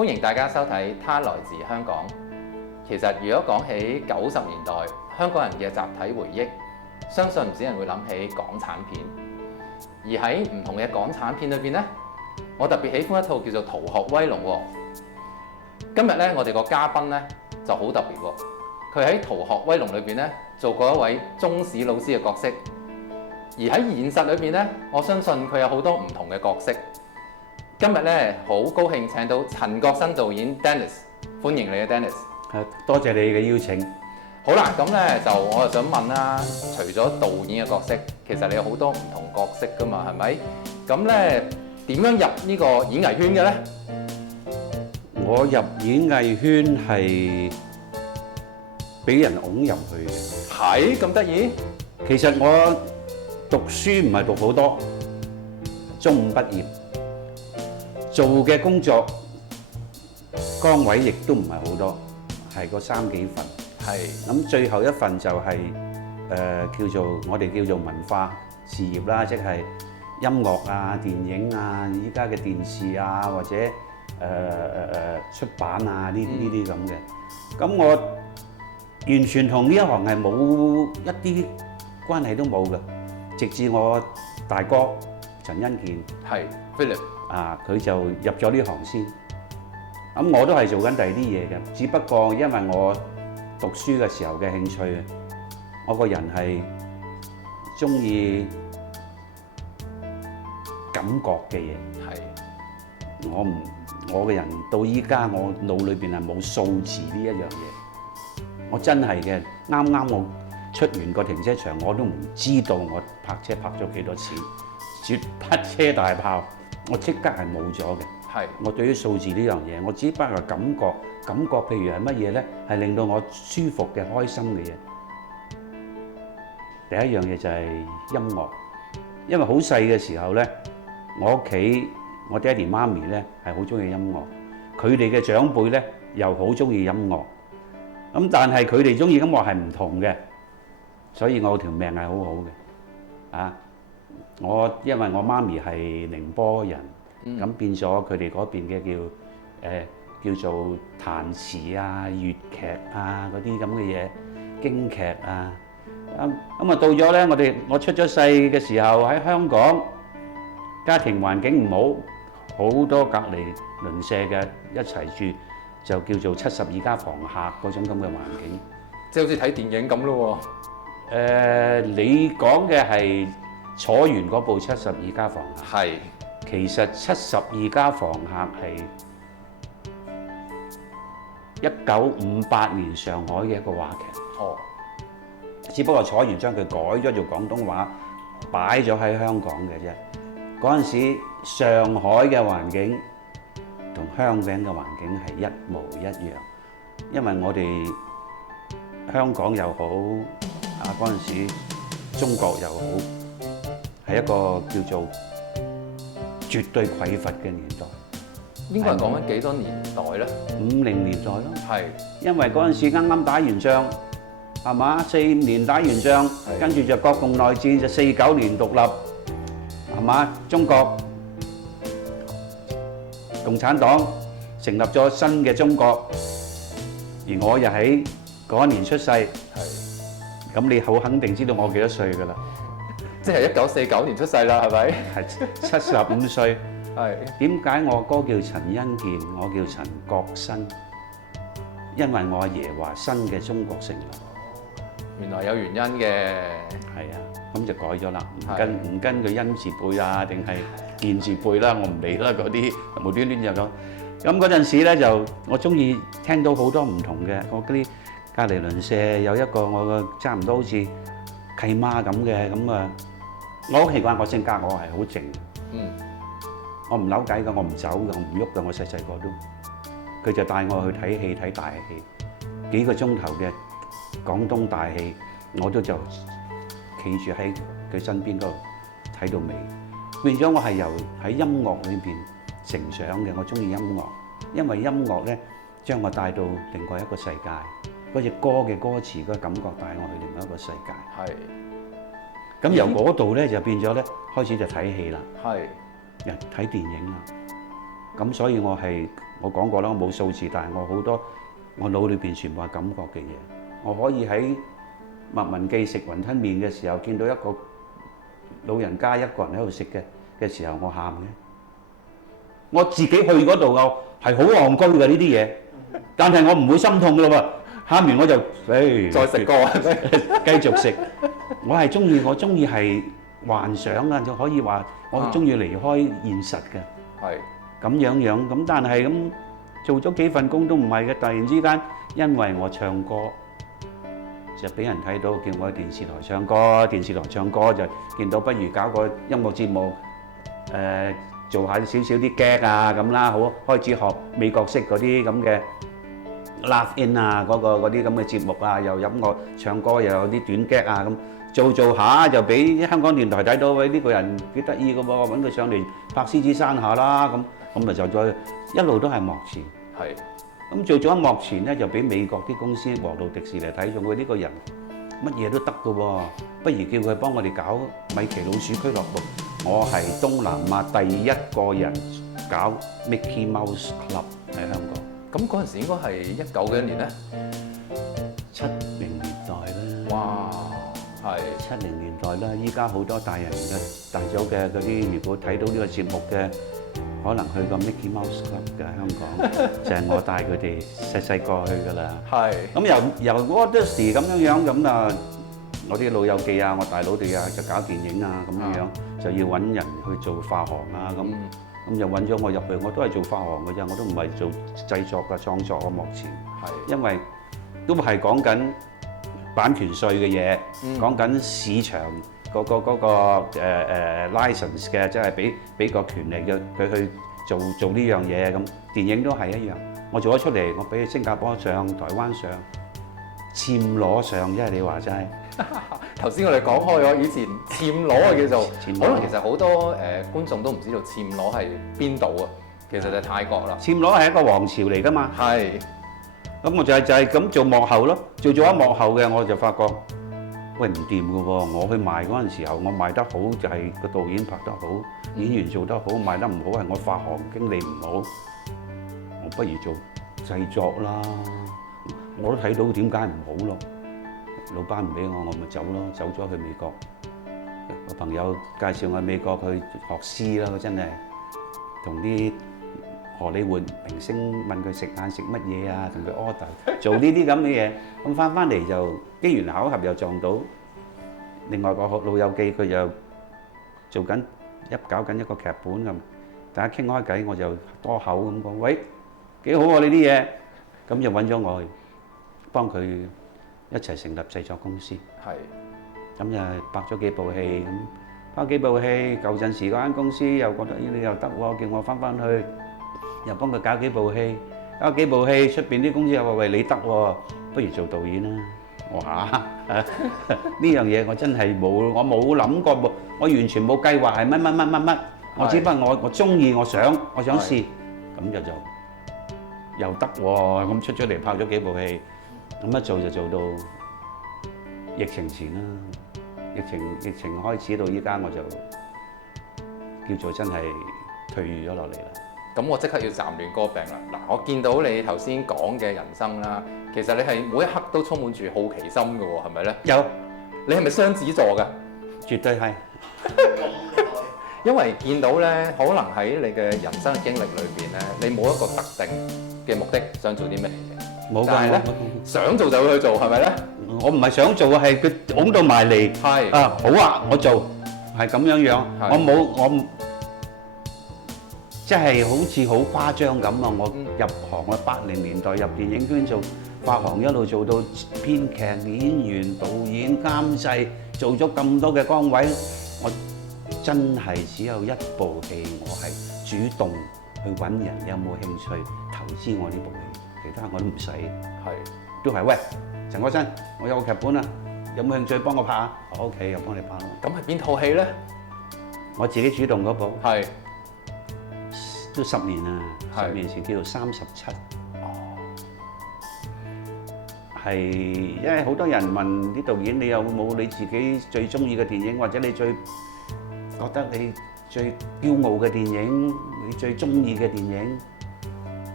歡迎大家收睇《他來自香港》。其實如果講起90年代香港人嘅集體回憶，相信唔少人會諗起港產片。而喺唔同嘅港產片裏邊呢，我特別喜歡一套叫做《逃學威龍》喎。今日咧，我哋個嘉賓咧就好特別喎。佢喺《逃學威龍》裏邊咧做過一位中史老師嘅角色，而喺現實裏邊咧，我相信佢有好多唔同嘅角色。今日咧好高興請到陳國生導演 Dennis， 歡迎你啊 Dennis。多謝你嘅邀請。好啦，咁咧就我就想問啦，除咗導演嘅角色，其實你有好多唔同角色噶嘛，係咪？咁咧點樣入呢個演藝圈嘅咧？我入演藝圈係俾人擁入去嘅。係咁得意？其實我讀書唔係讀好多，中五畢業，做嘅工作崗位亦都唔係好多，係個3幾份。係。咁最後一份就係叫做我哋叫做文化事業啦，即係音樂啊、電影啊、依家嘅電視啊，或者出版啊呢啲咁嘅。咁我完全同呢一行係冇一啲關係都冇嘅，直至我大哥陳欣健係 Philip 啊，佢就入咗呢行先。咁我都係做緊第二啲嘢嘅，只不過因為我讀書嘅時候嘅興趣，我個人係中意感覺嘅嘢。係。我嘅人到依家，我腦裏邊係冇數字呢一樣嘢。我真係嘅，啱我出完個停車場，我都唔知道我泊車泊咗幾多錢，絕不車大炮，我即刻係冇咗嘅。係。我對於數字呢樣嘢，我只不過係感覺譬如係乜嘢咧，係令到我舒服嘅、開心嘅嘢。第一樣嘢就係音樂，因為好細嘅時候咧，我屋企我爹哋媽咪咧係好中意音樂，佢哋嘅長輩咧又好中意音樂。咁但係佢哋中意音樂係唔同嘅，所以我條命係好好嘅。啊，因為我媽咪係寧波人。咁變咗佢哋嗰邊嘅叫做彈詞啊、粵劇啊嗰啲咁嘅嘢，京劇啊。咁啊到咗咧，我出咗世嘅時候喺香港，家庭環境唔好，好多隔離鄰舍嘅一齊住，就叫做72家房客嗰種咁嘅環境。即係好似睇電影咁咯喎。你講嘅係楚原嗰部72家房客。係。其實72家房客係1958年上海嘅一個話劇。哦。只不過楚原將佢改咗做廣東話，擺咗喺香港嘅啫。嗰陣時上海嘅環境同香港嘅環境係一模一樣，因為我哋香港又好嗰陣時中國又好，係一個叫做絕對匱乏嘅年代。應該係講緊幾多年代咧？50年代咯。係。因為嗰陣時啱啱打完仗，係嘛？45年打完仗，跟住就國共內戰，就49年獨立，係嘛？中國共產黨成立咗新嘅中國，而我又喺嗰一年出世。係。咁你好肯定知道我幾多歲㗎啦？即係1949年出世啦，係咪？係75歲。係。點解我哥叫陳欣健，我叫陳國生？因為我阿爺話新嘅中國成立。原來有原因嘅。係啊，咁就改咗啦，唔跟佢欣字輩啊，定係健字輩啦，我唔理啦嗰啲，無端端就咁。咁嗰陣時咧就我中意聽到好多唔同嘅，我嗰啲隔離鄰舍有一個我嘅差唔多好似契媽咁嘅，咁啊。我好奇怪，我性格我係好靜。我唔扭計㗎，我唔走㗎，我唔喐㗎，我細細個都。佢就帶我去睇戲睇大戲，幾個鐘頭嘅廣東大戲，我都就企住喺佢身邊嗰度睇到尾。變咗我係由喺音樂裏邊成長嘅，我中意音樂，因為音樂咧將我帶到另外一個世界，嗰隻歌嘅歌詞個感覺帶我去另外一個世界。係。咁由嗰度咧就變咗咧，開始就睇戲啦。係。睇電影啦。咁所以我講過啦，我冇數字，但係我好多我腦裏邊全部係感覺嘅嘢。我可以喺麥文記食雲吞麵嘅時候，見到一個老人家一個人喺度食嘅時候，我喊嘅。我自己去嗰度嘅係好戇居嘅呢啲嘢，但係我唔會心痛嘅咯喎。喊完我就再食過，繼續食。我中意係幻想啊，就可以話我中意離開現實嘅。係咁樣咁，但係咁做咗幾份工都唔係嘅。突然之間，因為我唱歌就俾人睇到，叫我去電視台唱歌。電視台唱歌就見到，不如搞個音樂節目，做下少少啲 gag 啊咁啦，好開始學美國式嗰啲咁嘅 laugh in 啊，嗰啲咁嘅節目啊，又音樂唱歌，又有啲短 gag 啊咁，做下就俾香港電台睇到，喂呢個人幾得意嘅噃，揾佢上嚟拍獅子山下啦咁咪就再一路都係幕前。係咁做咗幕前咧，就俾美國啲公司和路迪士尼睇中佢呢個人，乜嘢都得嘅喎，不如叫佢幫我哋搞米奇老鼠俱樂部。我係東南亞第一個人搞 Mickey Mouse Club 喺香港。咁嗰陣時應該係19幾年咧70年代啦。哇，係70年代啦，依家好多大人嘅大咗嘅嗰啲，如果睇到呢個節目嘅，可能去過 Mickey Mouse Club 嘅香港，就係我帶佢哋細個去㗎啦。係咁由嗰陣時咁樣咁啊，我啲老友記啊，我大佬哋啊就搞電影啊咁樣，就要揾人去做發行啊咁就揾咗我入去，我都係做發行嘅啫，我都唔係做製作嘅創作嘅幕前。係因為都係講緊版權稅嘅嘢，講緊市場嗰個license 嘅，即係俾個權利嘅佢去做呢樣嘢咁。電影都係一樣，我做咗出嚟，我俾新加坡上、台灣上、暹羅上，因為你話齋。頭先我哋講開咗，以前暹羅啊叫做，暹羅可能其實好多觀眾都唔知道暹羅係邊度啊，其實就係泰國啦。暹羅係一個王朝嚟㗎嘛。係。咁我就係咁做幕後咯，做咗一幕後嘅我就發覺，喂唔掂㗎喎！我去賣嗰陣時候，我賣得好就係個導演拍得好，演員做得好，賣得唔好係我發行經理唔好，我不如做製作啦。我都睇到點解唔好咯，老闆唔俾我咪走咯，走咗去美國。個朋友介紹我去美國去學師啦，佢真係同啲荷里活明星問佢食晏食乜嘢啊，同佢 order 做呢啲咁嘅嘢，咁翻嚟就機緣巧合又撞到另外個老友記，佢又搞緊一個劇本咁，大家傾開偈，我就多口咁講，喂幾好喎呢啲嘢，咁就揾咗我去幫佢一齊成立製作公司。係。咁就拍咗幾部戲，咁拍幾部戲，舊陣時嗰間公司又覺得你又得喎，叫我翻去。又幫佢搞幾部戲，出邊啲公司又話喂你得喎，不如做導演啦。我話呢樣嘢我真係我冇諗過喎，我完全冇計劃係乜，我只不過我中意，我想試，咁就又得喎，咁出咗嚟拍咗幾部戲，咁一做就做到疫情前啦，疫情開始到依家我就叫做真係退咗落嚟啦。咁我即刻要暫亂歌病啦！嗱，我見到你頭先講嘅人生啦，其實你係每一刻都充滿住好奇心嘅喎，係咪咧？有，你係咪雙子座㗎？絕對係。因為見到咧，可能喺你嘅人生經歷裏邊咧，你冇一個特定嘅目的，想做啲咩嘢？冇㗎，但係咧，想做就會去做，係咪咧？我唔係想做啊，係佢拱到埋嚟。係啊，好啊，我做，係咁樣。我即係好似好誇張咁啊！我入行啊，80年代入電影圈做發行，一路做到編劇、演員、導演、監製，做咗咁多嘅崗位，我真係只有一部戲，我係主動去揾人有冇興趣投資我呢部戲，其他我都唔使，都係喂陳國新，我有個劇本啊，有冇興趣幫我拍啊？我 OK，又幫你拍咯。咁係邊套戲咧？我自己主動嗰部。係。都10年啦，10年前叫做37。係，因為好多人問啲導演，你有冇你自己最中意嘅電影，或者你最覺得你最驕傲嘅電影，你最中意嘅電影，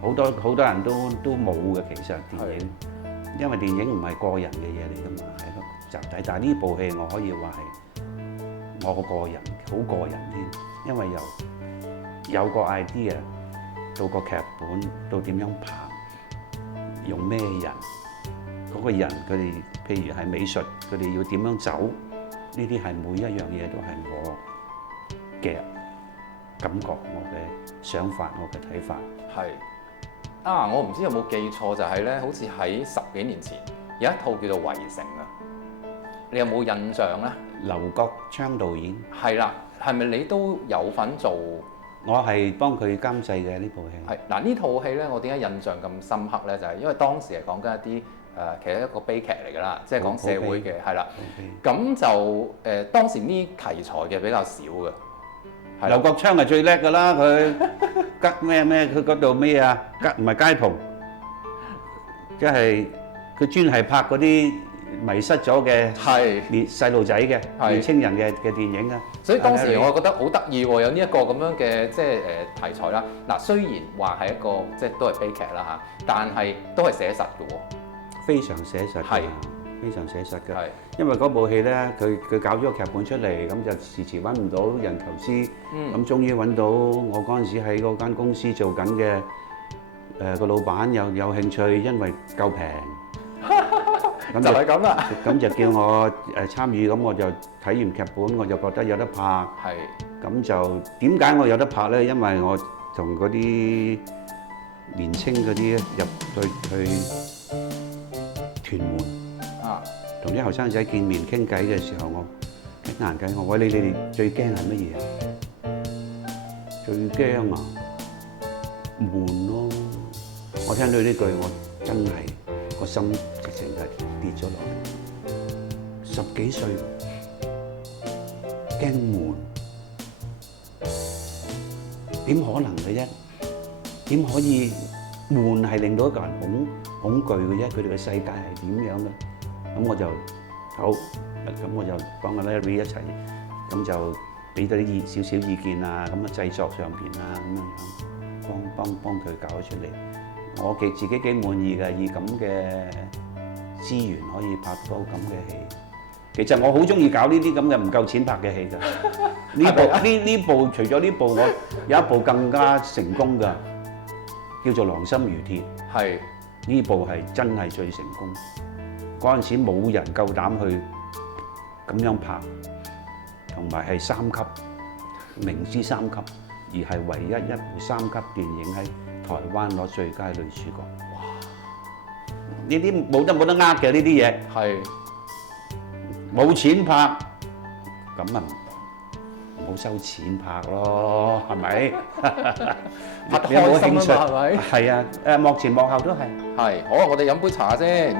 好多人都冇嘅其實電影，因為電影唔係個人嘅嘢嚟㗎嘛，係一個集體。但係呢部戲我可以話係我個人，好個人添，因為有個 idea 到個劇本到點樣拍，用咩人，嗰個人佢哋譬如係美術，佢哋要點樣走，呢啲係每一樣嘢都係我嘅感覺、我嘅想法、我嘅睇法。係啊，我唔知有冇記錯，就係咧，好似喺10幾年前有一套叫做《圍城》啊，你有冇印象咧？劉國昌導演，係啦，係咪你都有份做？我係幫佢監製嘅呢部戲。係嗱，呢套戲咧，我點解印象咁深刻咧？就係因為當時係講緊一啲其實一個悲劇嚟㗎啦，即係講社會嘅係啦。咁就當時呢題材嘅比較少嘅。劉國昌係最叻㗎啦，佢吉咩，佢嗰度咩啊？唔係街童，即係佢專係拍嗰啲迷失咗嘅細路仔嘅年青人嘅電影啊。所以當時我覺得好得意喎，有呢一個咁樣嘅即係題材啦。嗱，雖然話係一個即係都係悲劇啦嚇，但係都係寫實嘅喎。非常寫實嘅，非常寫實嘅。係因為嗰部戲咧，佢搞咗個劇本出嚟，咁就遲遲揾唔到人投資，咁終於揾到我嗰陣時喺嗰間公司做緊嘅個老闆有興趣，因為夠平。咁就係咁啦。咁就叫我參與，咁我就睇完劇本，我就覺得有得拍。係。咁就點解我有得拍咧？因為我同嗰啲年青嗰啲入去屯門。啊。同啲後生仔見面傾偈嘅時候，我傾閒偈，我話你哋最驚係乜嘢啊？最驚啊！悶咯。我聽到呢句，我真係個心直情係跌咗落嚟。10幾歲驚悶，點可能嘅啫？點可以悶係令到一個人恐懼嘅啫？佢哋嘅世界係點樣嘅？咁我就好，咁我就幫阿 Larry 一齊，咁就俾咗啲少少意見啊，咁啊製作上邊啊，咁樣幫佢搞咗出嚟。我自己幾滿意嘅，以咁嘅資源可以拍到咁嘅戲。其實我好中意搞呢啲咁嘅唔夠錢拍嘅戲㗎。呢部除咗呢部，我有一部更加成功㗎，叫做《狼心如鐵》。係呢部係真係最成功。嗰陣時冇人夠膽去咁樣拍，同埋係3級，明知3級，而係唯一一部3級電影喺台灣攞最佳女主角。哇！呢啲冇得呃嘅呢啲嘢。係。冇錢拍，咁啊唔好收錢拍咯，係咪？拍得開心啊嘛，係咪？係啊，幕前幕後都係。係，好啊，我哋飲杯茶先。